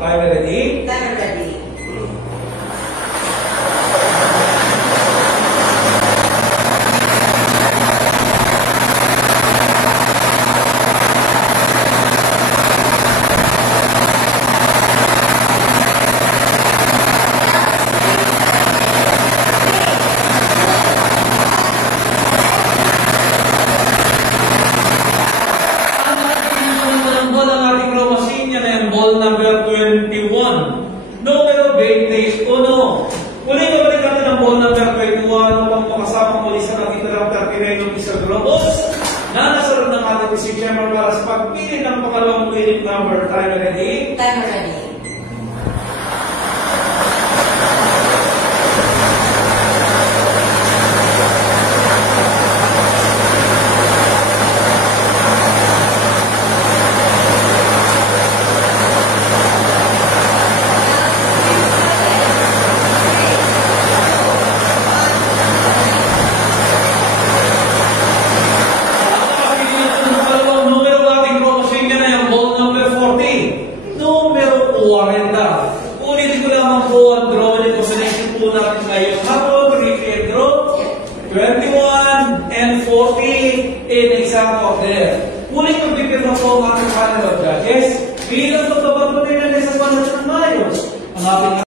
Timer ready? Timer ready. Ball number 21. Numero 21. Muling babalik natin ang ball number 21 upang makasamang muli sa natitirang 39 ng Mr. Globos na nasa loob ng ating si Chairman para sa pagpili ng pangalawang winning number. Timer ready? Timer ready. Ulitin ko lamang po ang drawing ito sa next po natin ngayong hapon. Replay and draw. 21 and 40 in exact order. Muling magpipirma po ang ating panel of judges. Bilang pagbabato din ng Nesas Panatsan Mayos. Ang ating